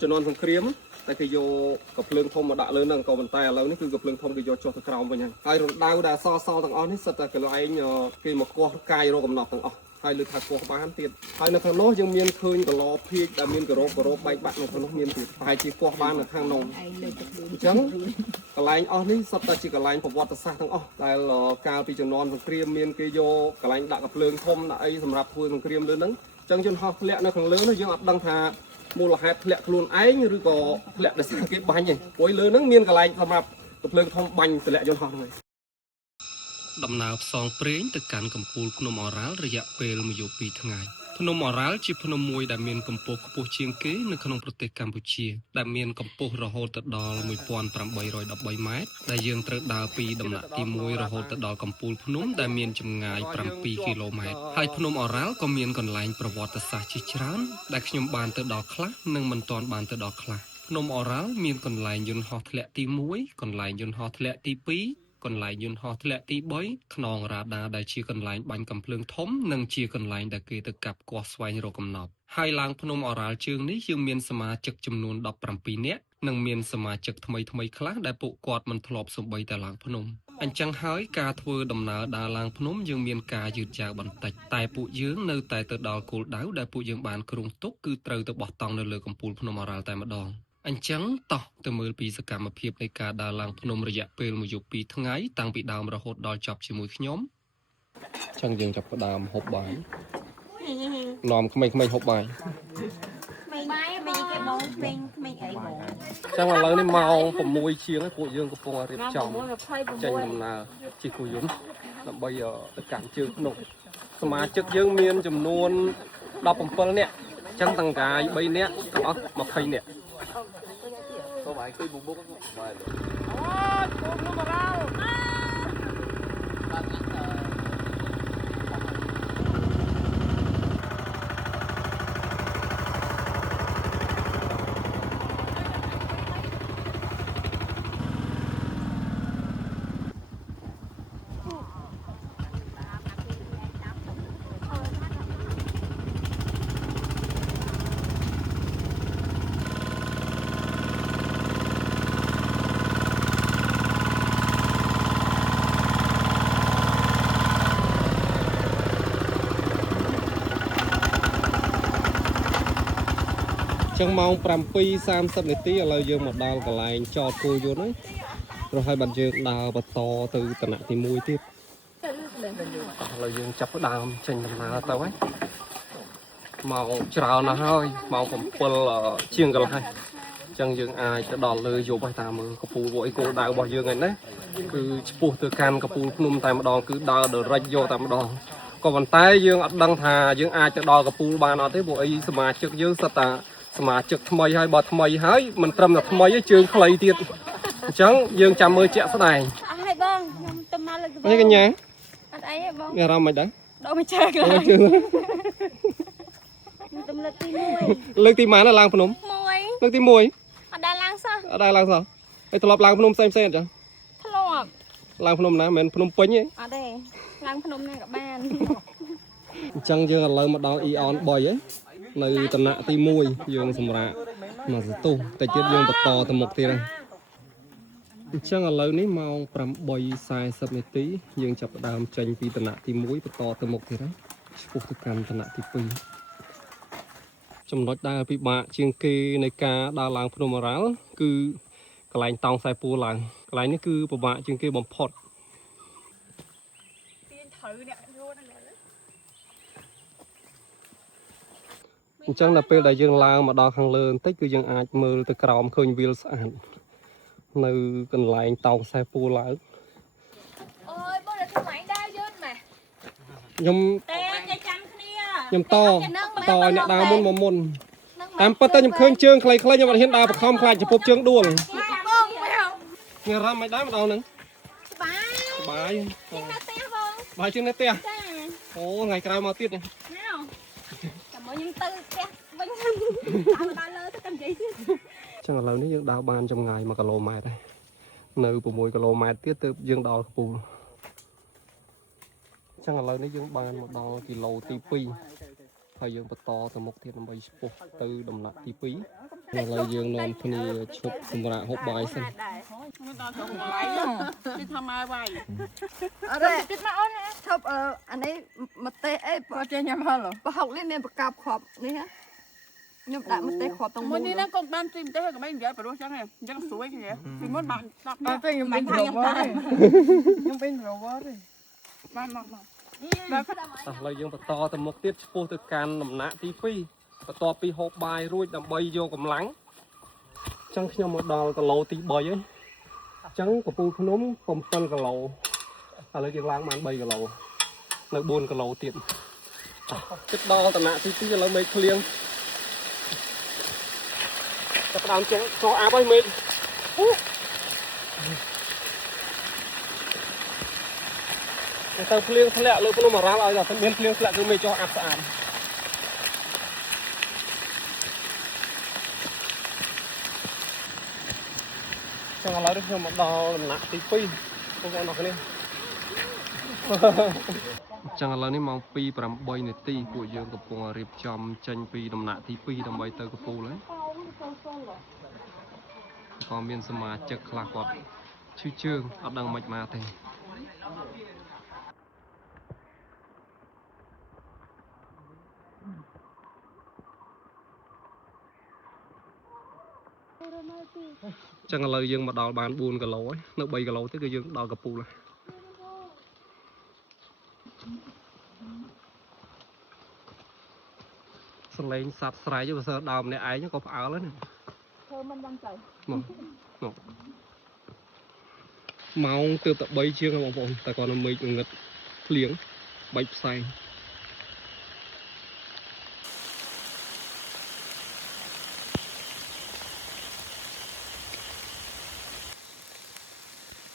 ជំនាន់សង្គ្រាមតែគេយកកំភ្លើងធំមកដាក់លើនឹងក៏ប៉ុន្តែឥឡូវនេះគឺកំភ្លើងធំគេយកចុះទៅក្រោមវិញហើយរណ្ដៅដែលសទាំងអស់នេះសិតតែកន្លែងគេមកគាស់កាយរកកំណត់ទាំងអស់ហើយលើថាគាស់បានទៀតហើយនៅខាងនោះយើងមានឃើញកឡោភាជដែលមានការោបែកបាក់នៅខាងនោះមានទៀតតែជាគាស់បាននៅខាងនោះអញ្ចឹងកន្លែងអស់នេះសិតតែជាកន្លែងប្រវត្តិសាស្ត្រទាំងអស់ដែលកាលពីជំនាន់សង្គ្រាមមានគេយកកន្លែងដាក់កំភ្លើងធំដាក់អីសម្រាប់ធ្វើសង្គ្រាមលើហ្នឹងអញ្ចឹងជនហោះធ្លាក់នៅខាងលើនោះយើងអត់ដឹងថាមូលហេតុធ្លាក់ខ្លួនឯងឬក៏ធ្លាក់ដោយសារគេបាញ់ទេព្រោះលើហ្នឹងមានកន្លែងសម្រាប់កំភ្លើងធំបាញ់ធ្លាក់យន្តហោះហ្នឹងដំណើរផ្សងព្រេងទៅកាន់កំពូលភ្នំអរ៉ាល់រយៈពេលមួយយប់2ថ្ងៃភ្នំអរ៉ាល់ជាភ្នំមួយដែលមានកម្ពស់ខ្ពស់ជាងគេនៅក្នុងប្រទេសកម្ពុជាដែលមានកម្ពស់រហូតដល់1813ម៉ែត្រដែលយើងត្រូវដើរពីដំណាក់ទី1រហូតទៅដល់កំពូលភ្នំដែលមានចម្ងាយ7គីឡូម៉ែត្រហើយភ្នំអរ៉ាល់ក៏មានកន្លែងប្រវត្តិសាស្ត្រជាច្រើនដែលខ្ញុំបានទៅដល់ខ្លះនិងមិនទាន់បានទៅដល់ខ្លះភ្នំអរ៉ាល់មានកន្លែងយន្តហោះធ្លាក់ទី1កន្លែងយន្តហោះធ្លាក់ទី2កន្លែងយន្តហោះធ្លាក់ទី3ខ្នងរ៉ាដាដែលជាកន្លែងបាញ់កាំភ្លើងធំនិងជាកន្លែងដែលគេទៅកាប់គាស់ស្វែងរកកំណប់ហើយឡើងភ្នំអរ៉ាល់ជើងនេះយើងមានសមាជិកចំនួន17នាក់និងមានសមាជិកថ្មីខ្លះដែលពួកគាត់មិនធ្លាប់សូម្បីតែឡើងភ្នំអញ្ចឹងហើយការធ្វើដំណើរដើរឡើងភ្នំយើងមានការយឺតយ៉ាវបន្តិចតែពួកយើងនៅតែទៅដល់គោលដៅដែលពួកយើងបានគ្រោងទុកគឺត្រូវទៅបោះតង់នៅលើកំពូលភ្នំអរ៉ាល់តែម្ដងអញ្ចឹងតោះទៅមើលពីសកម្មភាពនៃការដើរឡើងភ្នំរយៈពេលមួយយប់2ថ្ងៃតាំងពីដើមរហូតដល់ចប់ជាមួយខ្ញុំអញ្ចឹងយើងចាប់ផ្ដើមហូបបាយនាំក្មេងៗហូបបាយបាយមិនគេបងក្មេងអីបងអញ្ចឹងឥឡូវនេះម៉ោង6ជាងហើយពួកយើងកំពុងរៀបចំចេញដំណើរជិះគោយន្តដើម្បីទៅកាន់ជើងភ្នំសមាជិកយើងមានចំនួន17នាក់អញ្ចឹងតង្កាយ3នាក់ទាំងអស់20នាក់có phải khi bụng bút không? Ôi, con nó mà rau. ចឹងម៉ោង7:30នាទីឥឡូវយើងមកដល់កន្លែងចតគោយន្តហើយរហូតបានយើងដើរបន្តទៅតំណទី1ទៀតឥឡូវយើងចាប់ផ្ដើមចេញដំណើរទៅហើយម៉ោងច្រើនណាស់ហើយម៉ោង7ជាងកន្លះហើយចឹងយើងអាចទៅដល់លើយប់ហើយតាមមើលកំពូលពួកអីគោលដៅរបស់យើងហ្នឹងណាគឺឆ្ពោះទៅកាន់កំពូលភ្នំតែម្ដងគឺដើរដល់រិចយកតែម្ដងក៏ប៉ុន្តែយើងអត់ដឹងថាយើងអាចទៅដល់កំពូលបានអត់ទេពួកអីសមាជិកយើងសិតតាសមាជិកថ្មីហើយបើថ្មីហើយមិនត្រឹមតែថ្មីទេជើងខ្លីទៀតអញ្ចឹងយើងចាំមើលជាក់ស្ដែងអត់ហើយបងខ្ញុំទៅមកលើនេះកញ្ញាអត់អីទេបងមានអារម្មណ៍មិនដែរដកមកជើងខ្ញុំទៅលើកទី1លើកទីម៉ានឡើងភ្នំ1លើកទី1អត់ដែរឡើងសោះអត់ដែរឡើងសោះហើយធ្លាប់ឡើងភ្នំផ្សេងអញ្ចឹងធ្លាប់ឡើងភ្នំណាមិនមែនភ្នំពេញទេអត់ទេឡើងភ្នំណាក៏បានអញ្ចឹងយើងឥឡូវមកដល់អ៊ីអន3ហើយនៅតំណាក់ទី1យើងសម្រាប់មកសតុះតែទៀតយើងបន្តទៅមុខទៀតហើយអញ្ចឹងឥឡូវនេះម៉ោង8:40នាទីយើងចាប់ផ្ដើមចេញពីតំណាក់ទី1បន្តទៅមុខទៀតហើយឆ្ពោះទៅកាន់តំណាក់ទី2ចំណុចដែលពិបាកជាងគេនៃការដើរឡើងភ្នំអរ៉ាល់គឺកន្លែងតោងខ្សែពួរឡើងកន្លែងនេះគឺពិបាកជាងគេបំផុតអញ្ចឹងដល់ពេលដែលយើងឡើងមកដល់ខាងលើបន្តិចគឺយើងអាចមើលទៅក្រោមឃើញវាលស្អាតនៅកន្លែងតោងខ្សែពួរឡើងអូយបងតែថ្លៃដែរយឺតម៉ែខ្ញុំតែចាំគ្នាខ្ញុំតឲ្យអ្នកដើរមុនតាមពិតទៅខ្ញុំឃើញជើងខ្លីៗខ្ញុំអត់ហ៊ានដើរបខំខ្លាចចំពប់ជើងដួលបងមានអារម្មណ៍មិនដែរម្ដងហ្នឹងបាយជាងនៅផ្ទះបងបាយជាងនៅផ្ទះចាអូថ្ងៃក្រោយមកទៀតនេះចាំមកយើងទៅផ្ទះវិញដល់លើទៅកាន់និយាយទៀតចឹងឥឡូវនេះយើងដើរបានចម្ងាយ1គីឡូម៉ែត្រហើយនៅ6គីឡូម៉ែត្រទៀតទើបយើងដល់កំពូលចឹងឥឡូវនេះយើងបានមកដល់គីឡូទី2ហើយយើងបន្តទៅមុខទៀតដើម្បីឆ្ពោះទៅដំណាក់ទី2 เราយើងនាំគ្នាឈប់សម្រាប់ហូបបាយសិន មិនដល់ទៅបាយគេធ្វើមកវាយអរេគិតមកអូនឈប់អានេះមកទេអីបើចេះញ៉ាំហល់បើហុកនេះមានប្រកាបគ្រាប់នេះហ៎ខ្ញុំដាក់មកទេគ្រាប់ទាំងមួយនេះណាកុំបានទីមកទេក៏មិននិយាយប្រុសចឹងហ៎អញ្ចឹងស្រួយគ្នាពីមុនបាន10ដល់ពេលខ្ញុំមិនថាខ្ញុំតែខ្ញុំពេញប្រវត្តិបានមកឥឡូវយើងបន្តទៅមុខទៀតឆ្ពោះទៅកាន់ដំណាក់ទី2បន្ទាប់ពីហូបបាយរួចដើម្បីយកកម្លាំងអញ្ចឹងខ្ញុំមកដល់គីឡូទី3ហើយអញ្ចឹងកំពូលភ្នំ7គីឡូឥឡូវយើងឡើងបាន3គីឡូនៅ4គីឡូទៀតជិតដល់ដំណាក់ទី2ឥឡូវមេឃភ្លៀងចាប់ដើមចេះចោះអាប់ហើយមេឃទៅភ្លៀងធ្លាក់លើភ្នំអរ៉ាល់ឲ្យតែមានភ្លៀងធ្លាក់គឺមេឃចោះអាប់ស្អាតចឹងឥឡូវខ្ញុំមកដល់ដំណាក់ទី2បងប្អូនអរគ្នាចឹងឥឡូវនេះម៉ោង2:08នាទីពួកយើងកំពុងរៀបចំចេញពីដំណាក់ទី2ដើម្បីទៅកំពូលហើយក៏មានសមាជិកខ្លះគាត់ឈឺជើងអត់ដឹងមិនមកទេចឹងឥឡូវយើងមកដល់បាន4គីឡូហើយនៅ3គីឡូទៀតគឺយើងដល់កំពូលហើយសលេងសត្វស្រែកបើសើដើមម្នាក់ឯងក៏ផ្អើលហើយណាធ្វើមិនដឹងទៅមកម៉ោងទើបតែ3ជាងបងប្អូនតែគាត់នៅមេឃងឹតភ្លៀងបាច់ផ្សែង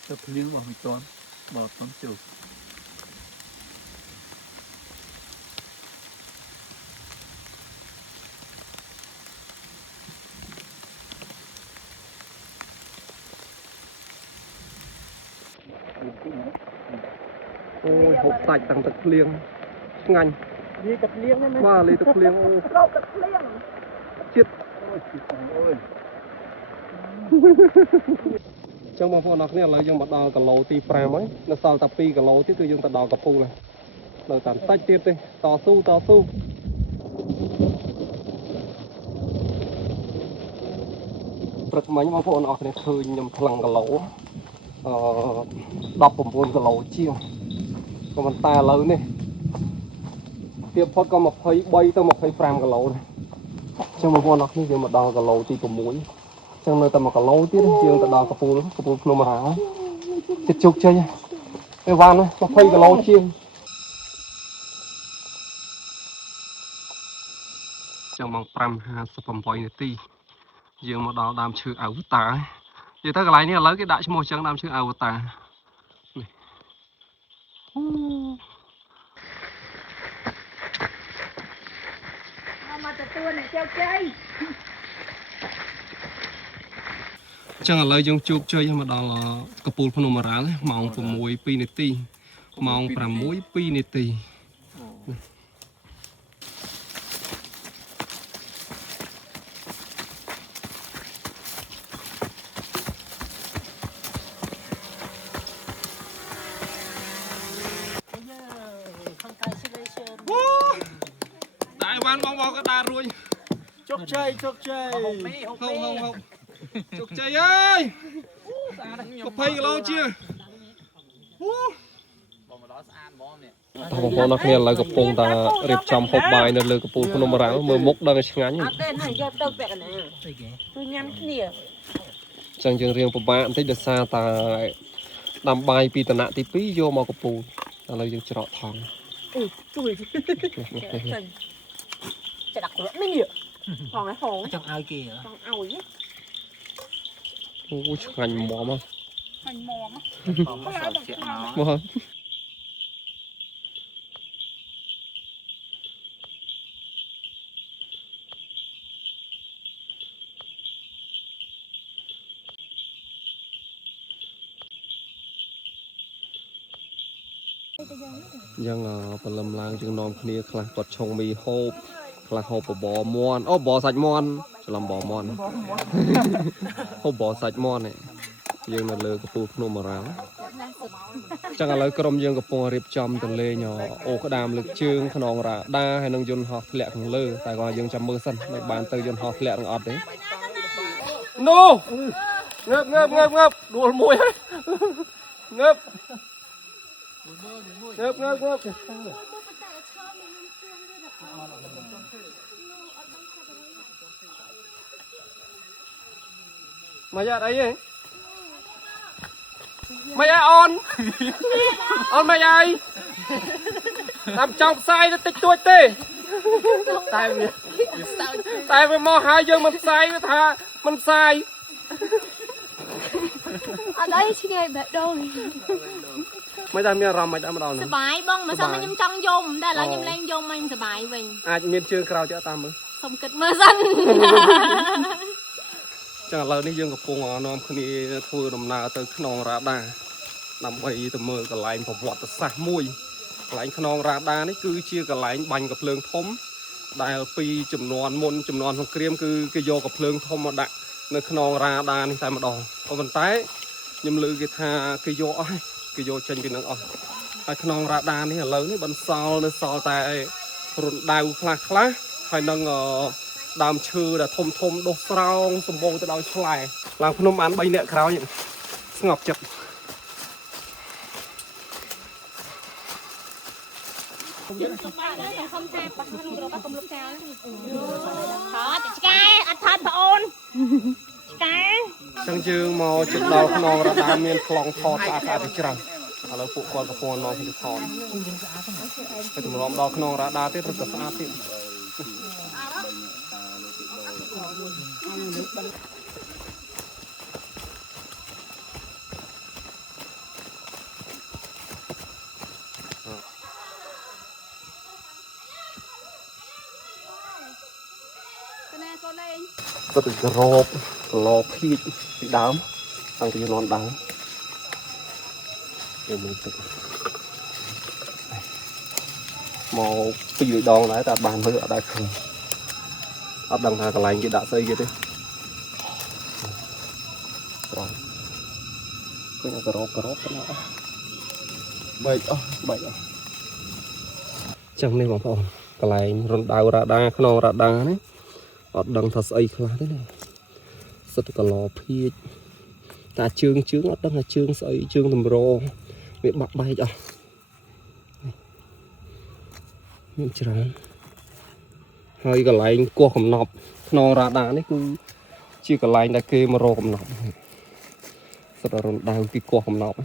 ទៅភ្លៀងមកមិនទាន់បើអត់ទាន់ជោគ ôi hộp sạch tăngទឹកភ្លៀងឆ្ងាញ់លីទឹកភ្លៀងហ្នឹងបាទលីទឹកភ្លៀងអូស្រោបទឹកភ្លៀងជាតិអូយអូយចឹងបងប្អូនអរគ្នាឥឡូវយើងមកដល់គីឡូទី5ហើយនៅសល់តែ2គីឡូទៀតគឺយើងទៅដល់កំពូលហើយនៅតាមតិចទៀតទេតស៊ូព្រឹកមិញបងប្អូនអរគ្នាឃើញខ្ញុំថ្លឹងគីឡូ19គីឡូជាងក៏ប៉ុន្តែឥឡូវនេះទៀបផុតក៏23ទៅ25គីឡូដែរចឹងបងប្អូនអរគ្នាយើងមកដល់គីឡូទី6ចឹងនៅតែ1គីឡូទៀតយើងទៅដល់កំពូលភ្នំអរ៉ាល់ចិត្តជោគជ័យអីវ៉ាន់20គីឡូជាងចឹងម៉ោង5:58នាទីយើងមកដល់ដើមឈើអាវតានិយាយទៅកន្លែងនេះឥឡូវគេដាក់ឈ្មោះចឹងដើមឈើអាវតាមកទទួលអ្នកជោគជ័យចឹងឥឡូវយើងជោគជ័យមកដល់កំពូលភ្នំអរ៉ាល់ម៉ោង6:02នាទីម៉ោង6:02នាទីđại ban bong bóng cái đà ruồi chúc chơi chúc chơi không chúc chơi ơi có phây cái lâu chưaបងប្អូនអរគ្នាឥឡូវកំពុងតែរៀបចំហូបបាយនៅលើកំពូលភ្នំអរ៉ាល់មើលមុខដល់ឆ្ងាញ់អត់ទេណាយកទៅពាក់កណ្ដាលគឺញ៉ាំគ្នាចឹងយើងរៀងពិបាកបន្តិចដោយសារតែដាំបាយពីតំណទី2យកមកកំពូលឥឡូវយើងច្រកថងជួយจะดักรถไม่เนี่ยห้องไอ้ห้องจังเอากี่เหรอจังเอาอีกโอ้ยหันหมอมาหันหมอมามาเสียมายังปลำลางจึงนอนគ្នាខ្លះគាត់ឆុងមីហូបខ្លះហូបបបមន់អូបបសាច់មន់ ច្រឡំបមន់ហូបបសាច់មន់នេះយើងនៅលើកំពូលភ្នំអរ៉ាល់ចឹងឥឡូវក្រុមយើងកំពុងរៀបចំទៅលេងអូក្តាមលើកជើងខ្នងរ៉ាដាហើយនឹងយន្តហោះធ្លាក់ខាងលើតែក៏យើងចាំមើលសិនមិនបានទៅយន្តហោះធ្លាក់នឹងអត់ទេនោះងើបដួលមួយហើយងើបមកយ៉ាអីហ៎មកយ៉ាអូនមកយ៉ាអីតាមចង់ផ្សាយទៅតិចតួចទេតែវាមកហើយយើងមិនផ្សាយវាថាមិនផ្សាយអត់អីឆ្ងាយបែបដងមិនតែមានអារម្មណ៍មិនដែរម្ដងសបាយបងមិនសមខ្ញុំចង់យំតែឥឡូវខ្ញុំលែងយំមិនសបាយវិញអាចមានជើងក្រោយចុះតាមមើលសុំគិតមើលសិនចឹងឥឡូវនេះយើងកំពុងនាំគ្នាធ្វើដំណើរទៅខ្នងរ៉ាដាដើម្បីទៅមើលកន្លែងប្រវត្តិសាស្ត្រមួយកន្លែងខ្នងរ៉ាដានេះគឺជាកន្លែងបាញ់កាភ្លើងធំដែលពីចំនួនមុនចំនួនសង្គ្រាមគឺគេយកកាភ្លើងធំមកដាក់នៅខ្នងរ៉ាដានេះតែម្ដងក៏ប៉ុន្តែខ្ញុំឮគេថាគេយកអស់គេយកចេញពីនឹងអស់ហើយខ្នងរ៉ាដានេះឥឡូវនេះបន្សល់នៅសល់តែរណ្ដៅខ្លះហើយនឹងដើមឈើដែលធំដុះស្រោងសម្បូរទៅដោយផ្លែឡើងភ្នំបាន3នាក់ក្រោយស្ងប់ចិត្តចឹងយើងមកជិតដល់ខ្នងរ៉ាដាមានខ្លងថតស្អាតទៅច្រើនឥឡូវពួកគាត់កំពុងនាំទៅថតទៅទម្រាំដល់ខ្នងរ៉ាដាទៀតរត់ទៅស្អាតទៀតទៅក្រោបឡោភីកពីដើមតាំងពីនន់ដើមយើងមើលទឹកមកពីរដងដែរតែបានមើលអត់ដែរឃើញអត់ដឹងថាកន្លែងគេដាក់ស្អីគេទេក្រោបឃើញក្រោបទៅណាបែកអស់ចឹងនេះបងប្អូនកន្លែងរណ្ដៅរ៉ាដាខ្នងរ៉ាដានេះអត់ដឹងថាស្អីខ្លះទេណាសិតកឡោភៀកតាជើងអត់ដឹងថាជើងស្អីជើងតម្រវាបាក់បែកអស់មានច្រើនហើយកន្លែងគោះកំណប់ខ្នងរ៉ាដានេះគឺជាកន្លែងដែលគេមករកកំណប់សិតរណ្ដៅគេគោះកំណប់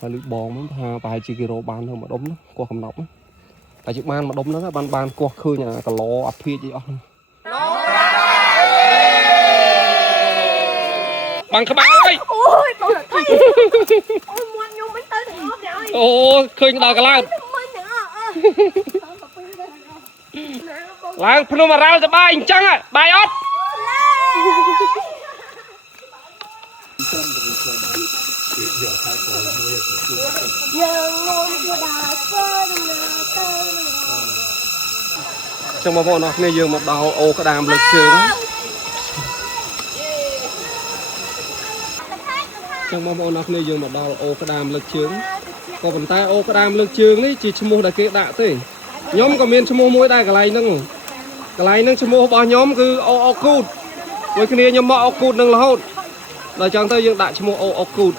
ហើយលឺបងហ្នឹងថាប្រហែលជាគេរកបានទៅម្ដុំណាគោះកំណប់តែជិះបានម្ដុំហ្នឹងបានគោះឃើញអាកឡោអាភៀកអីអស់ហ្នឹងបាំងក្បាលអើយអូយបងថៃអូយមាត់ខ្ញុំមិនទៅទាំងអស់ទេអើយអូឃើញដល់កន្លែងមិនទាំងអស់ឡើងភ្នំអរ៉ាល់ទៅបាយអញ្ចឹងបាយអត់យើងងំទៅដល់ធ្វើដំណើរទៅចឹងបងប្អូនអរគ្នាយើងមកដល់អូក្តាមលើកជើងចឹងបងប្អូនអរគ្នាយើងមកដល់អូក្តាមលើកជើងក៏ប៉ុន្តែអូក្តាមលើកជើងនេះជាឈ្មោះដែលគេដាក់ទេខ្ញុំក៏មានឈ្មោះមួយដែរកន្លែងហ្នឹងឈ្មោះរបស់ខ្ញុំគឺអូគូតមួយគ្នាខ្ញុំមកអូគូតនឹងរហូតដល់ចឹងទៅយើងដាក់ឈ្មោះអូគូត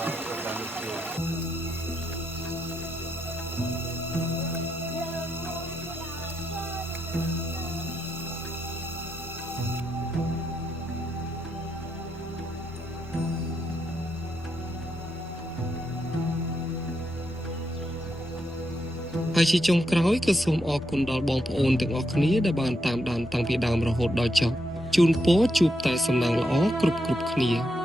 ហើយជាចុងក្រោយក៏សូមអរគុណដល់បងប្អូនទាំងអស់គ្នាដែលបានតាមដានតាំងពីដើមរហូតដល់ចប់ជូនពរជួបតែសំណាងល្អគ្រប់គ្នា